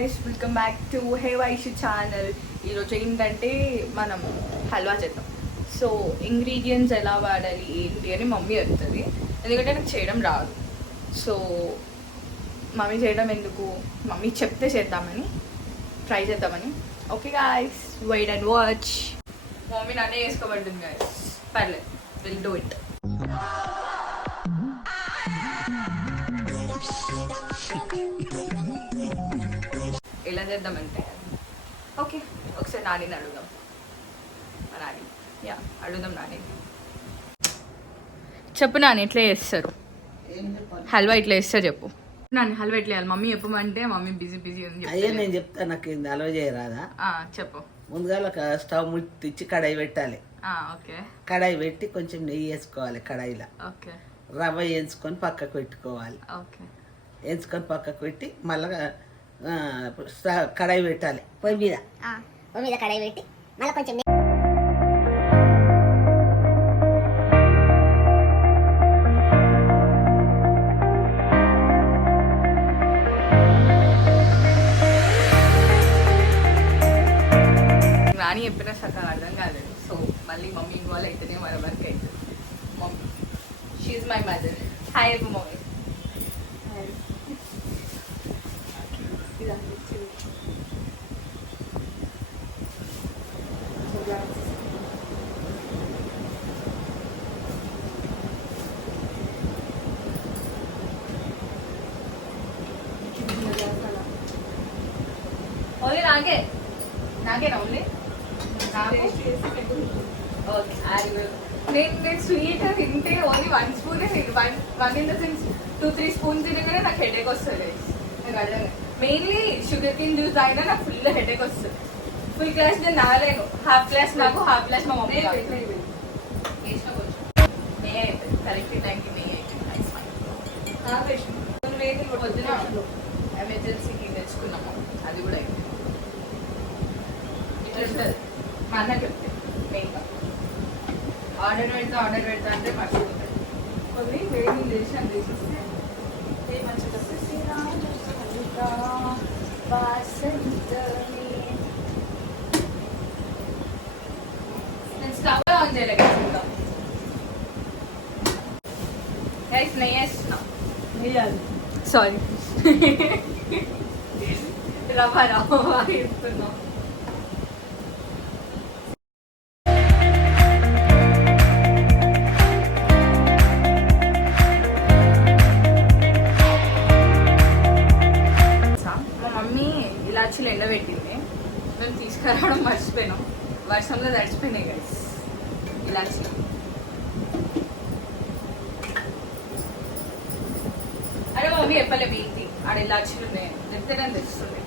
Guys, welcome back to hey Vaishu channel. ఈరోజు ఏంటంటే మనం హల్వా చేద్దాం. సో ఇంగ్రీడియంట్స్ ఎలా వాడాలి ఏంటి అని మమ్మీ చెప్తుంది, ఎందుకంటే నాకు చేయడం రాదు. సో మమ్మీ చేయడం ఎందుకు, మమ్మీ చెప్తే చేద్దామని, ట్రై చేద్దామని. Okay guys, wait and watch. Mummy నన్నే చేసుకోబడుతుంది గాయస్, పర్లేదు, విల్ డూ ఇట్. ఎలా చేద్దామంటే, ఓకే ఒకసారి నానిని అడుగుదాం. నాని, యా అడుగుదాం. నాని చెప్పు, నాని ఎట్లా చేస్తారు హల్వా? ఇట్లా చేస్తారు చెప్పు నాని. హల్వా ఎట్లా చేయాలి మమ్మీ చెప్పమంటే మమ్మీ బిజీ ఉంది. అయ్యా నేను చెప్తా, నాకు హల్వా చేయరాదా? చెప్పు. ముందుగా ఒక స్టవ్ ముట్టించి కడాయి పెట్టాలి. ఓకే, కడాయి పెట్టి కొంచెం నెయ్యి వేసుకోవాలి కడాయిలో. ఓకే, రవ్వ వేయించుకొని పక్కకు పెట్టుకోవాలి. ఓకే, వేయించుకొని పక్కకు పెట్టి మళ్ళా కడాయి పెట్టాలి పొయ్యి మీద కడాయి పెట్టి మళ్ళీ కొంచెం నాని చెప్పినా సగం అర్థం కాలేదు. సో మళ్ళీ మమ్మీ ఇన్వాల్వ్ అయితేనే మన వర్క్ అవుతుంది. మమ్మీ, షీఈ్ my mother. Hi mummy. Only నాకేనా ఓన్లీ నేను స్వీట్ తింటే only 1 spoon, 1 in the sense 2-3 spoons తినగానే నాకు హెడేక్ వస్తుంది. నాకు అర్థం మెయిన్లీ షుగర్ కేన్ జ్యూస్ తాగినా నాకు ఫుల్ హెడేక్ వస్తుంది. ఫుల్ గ్లాస్ నేను తాగలేను. హాఫ్ గ్లాస్ నాకు, హాఫ్ గ్లాస్ మా మమ్మీ వేసిన కొంచెం నెయ్యి అవుతుంది. కరెక్ట్ టైంకి నెయ్యి అవుతుంది. పొద్దున ఎమర్జెన్సీకి తెచ్చుకున్నాము, అది కూడా అయింది. ఇట్లా ఉంటుంది మా అన్న చెప్తే మెయిన్గా ఆర్డర్ పెడతా అంటే మర్చిపోతుంది. కొన్ని వేడి చేసి అని చేసిస్తే నేను స్టవ్ ఆన్ చేయలేదు ఇంకా. గైస్ నెయ్యి వేస్తున్నా. సారీ, రవ్వ వేస్తున్నాం. ఇలాచీలు ఎండబెట్టింది, మేము తీసుకురావడం మర్చిపోయినాం. వర్షంలో తడిచిపోయినాయి గైస్ ఇలాచీలు. అరే మమ్మీ చెప్పలేము ఏంటి ఆడ ఇలాచీలు ఉన్నాయి చెప్తే నేను తెస్తుంది.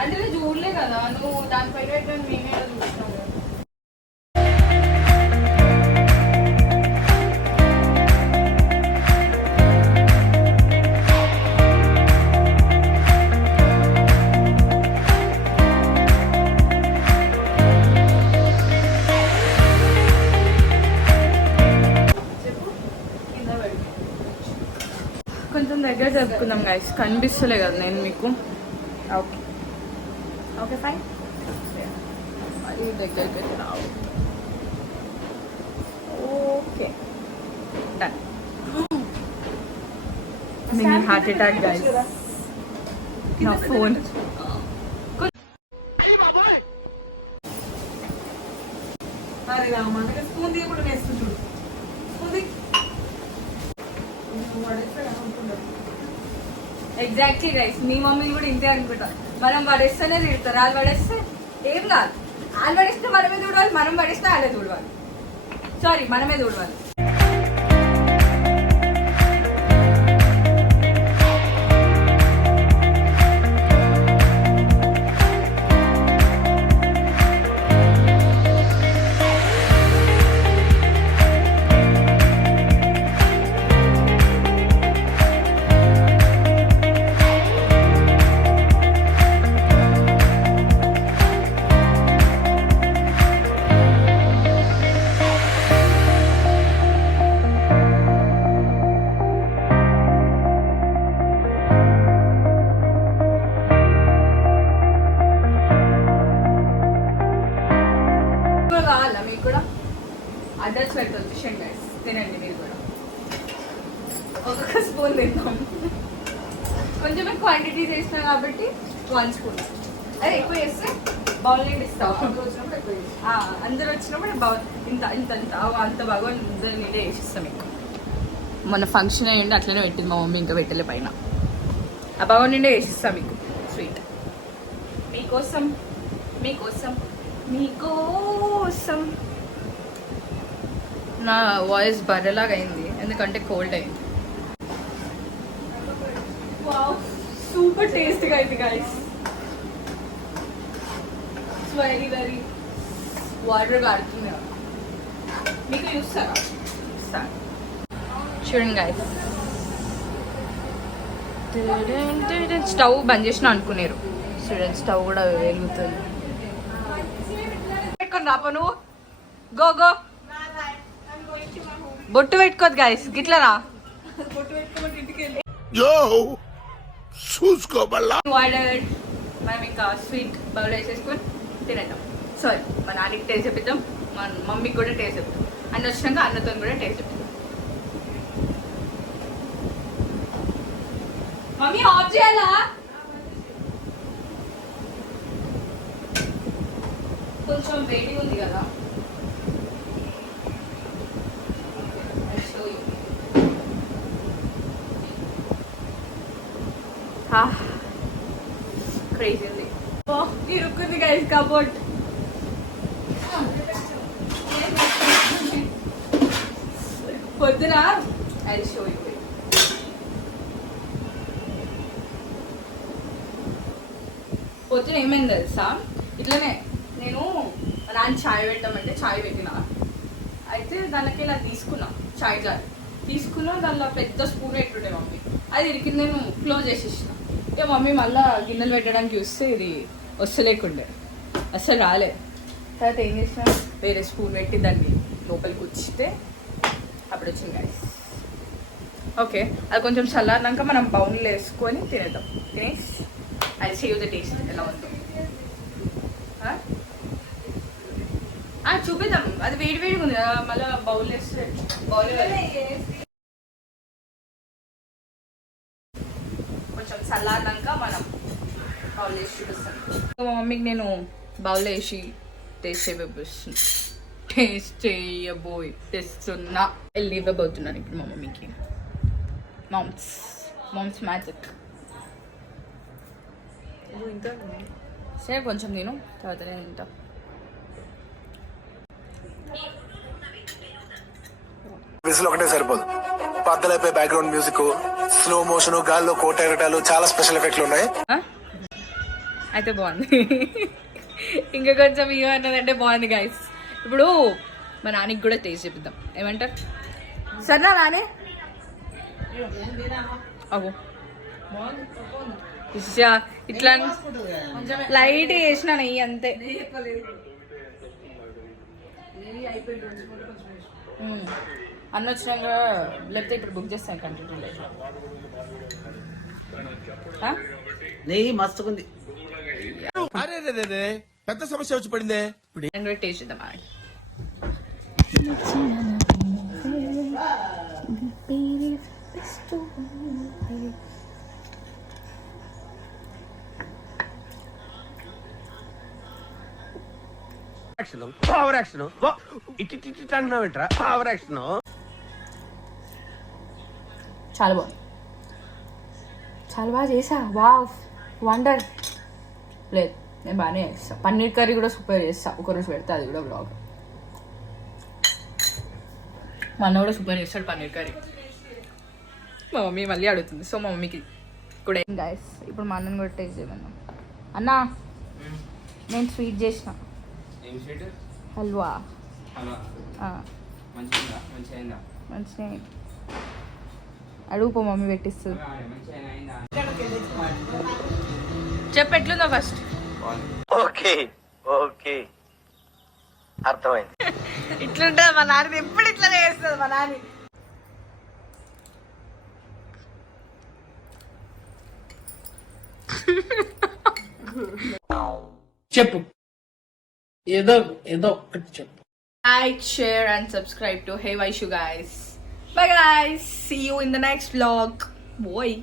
అంటే నేను చూడలే కదా, నువ్వు దానిపైన పెట్టాను, మేమే చూసినాం కదా. కొంచెం దగ్గర జరుపుకుందాం గైస్, కనిపిస్తలే కదా నేను మీకు. ఓకే ఓకే ఫైన్, మరి దగ్గరికి రావు. Okay done. నేను హార్ట్ అటాక్ గైస్, నా ఫోన్. స్పూన్ తీయకుండా వేస్తూ చూడు. ఎగ్జాక్ట్లీ గైస్, మీ మమ్మీని కూడా ఇంతే అనుకుంటా. మనం పడేస్తేనే తిడతారు, వాళ్ళు పడేస్తే ఏం కాదు. వాళ్ళు పడేస్తే మనమే చూడాలి, మనం పడేస్తే వాళ్ళే చూడవాలి. సారీ, మనమే చూడవాలి. స్పూన్ తింటాం. కొంచెమే క్వాంటిటీ చేసిన కాబట్టి 1 స్పూన్. అదే ఎక్కువ చేస్తే బౌల్ నీళ్ళు ఇస్తావు. అందరు వచ్చినప్పుడు బౌల్ ఇంత ఇంత ఇంత అంత బాగా అందరు నీళ్ళే వేసిస్తాం ఎక్కువ. మొన్న ఫంక్షన్ అయ్యిండి అట్లనే పెట్టింది మా మమ్మీ, ఇంకా పెట్టలే పైన. ఆ బాగా నిండే వేసిస్తాం మీకు స్వీట్. మీకోసం మీకోసం మీకోసం. నా వాయిస్ బర్రెలాగా అయింది ఎందుకంటే కోల్డ్ అయింది. వావ్, సూపర్ టేస్ట్గా అయింది గైస్. వెరీ వెరీ వాటర్ కాడుతుంది. మీకు చూస్తారా? చూడండి గైస్, స్టవ్ బంద్ చేసిన అనుకున్నారు. చూడండి స్టవ్ కూడా వెలుగుతుంది. పెట్టుకొని రాపో నువ్వు. Go go. బొట్టు పెట్టుకోదు గైస్, గిట్లా రా. వాటర్ మనం ఇంకా స్వీట్ బౌల్ వేసేసుకొని తినేద్దాం. సారీ, మా నాన్నకి టేస్ట్ చెప్పిద్దాం, మా మమ్మీకి కూడా టేస్ట్ చెప్తాం. అన్న వచ్చినాక అన్నతో కూడా టేస్ట్ చెప్తాం. మమ్మీ ఆఫ్ చేయాలా? కొంచెం వేడి ఉంది కదా. క్రేజీ ఉంది. ఇరుక్కుంది గైస్ కబోర్డ్. పొద్దున అది షో ఇప్పుడు పొద్దున ఏమైంది తెలుసా, ఇట్లనే నేను నాన్న ఛాయ్ పెట్టామంటే ఛాయ్ పెట్టిన, అయితే దానికి ఇలా తీసుకున్నా ఛాయ్ జార్ తీసుకున్నా, దానిలో పెద్ద స్పూన్ పెట్టుండే మమ్మీ, అది ఇరికి నేను క్లోజ్ చేసేసిన. ఇక మమ్మీ మళ్ళీ గిన్నెలు పెట్టడానికి చూస్తే ఇది వస్తలేకుండే, అసలు రాలే. తర్వాత ఏం చేసిన, వేరే స్పూన్ పెట్టి దాన్ని లోపలికి వచ్చితే అప్పుడు వచ్చింది గైస్. ఓకే, అది కొంచెం చల్లారినాక మనం బౌన్లో వేసుకొని తినేద్దాం. తినేసి అది సేవ్ ద టేస్ట్ ఎలా ఉందో చూపిద్దాం. అది వేడి వేడిగా ఉంది కదా, మళ్ళీ బౌల్ వేస్తే బౌల్ కొంచెం చల్లారినాక మనం బౌల్ వేసి చూపిస్తాం. మా మమ్మీకి నేను బౌల్ వేసి టేస్ట్ చేయబోతున్నా. టేస్ట్ చేయబోయి తెస్తున్నా, వెళ్ళి ఇవ్వబోతున్నాను ఇప్పుడు మా మమ్మీకి. Moms magic. సరే కొంచెం నేను తర్వాత నేను తింటా. విజిల్ ఒకటే సరిపోదు, పద్దలైపోయి బ్యాక్గ్రౌండ్ మ్యూజిక్, స్లో మోషన్, గాల్లో కోటెరటాలు, చాలా స్పెషల్ ఎఫెక్ట్లు ఉన్నాయి. అయితే బాగుంది. ఇంకా కొంచెం ఏమన్నదంటే బాగుంది గైస్. ఇప్పుడు మా నాన్నకి కూడా టేస్ట్ చెప్తాం, ఏమంటారు? సరేనా నానే? అగో ఇట్లా లైట్ వేసిన నెయ్యి అంతే. అన్న వచ్చినాక లేకపోతే ఇప్పుడు బుక్ చేస్తాను కంటిన్యూ లేదు. నెయ్యి మస్తుకుంది. పెద్ద సమస్య వచ్చి పడిందే. టేస్ట్ చేద్దాం. పవర్ యాక్షన్ ఇట్ అంటున్నావేంట్రా? పవర్ యాక్షన్ చాలా బాగుంది, చాలా బాగా చేసా. Wow, wonder. లేదు, నేను బాగానే చేస్తా. పన్నీర్ కర్రీ కూడా సూపర్ చేస్తా, ఒకరోజు పెడతా, అది కూడా బ్లాగ్. మా అన్న కూడా సూపర్ చేస్తాడు పన్నీర్ కర్రీ. మా మమ్మీ మళ్ళీ అడుగుతుంది, సో మా మమ్మీకి కూడా. గైస్ ఇప్పుడు మా అన్నని కూడా టేస్ట్ చేయమన్నా. అన్నా నేను స్వీట్ చేసిన. హల్వా మంచిగా అడుగుపో, మమ్మీ పెట్టిస్తుంది. చెప్పు ఎట్లుందో ఫస్ట్. ఓకే ఓకే అర్థమైంది. ఇట్లుంటుంది మా నాన్న, ఎప్పుడు ఇట్లా చేస్తుంది మా నాన్న. చెప్పు, ఏదో ఏదో ఒకటి చెప్పు. Like, share and subscribe to Hey Vaishu guys. Bye guys. See you in the next vlog. Boy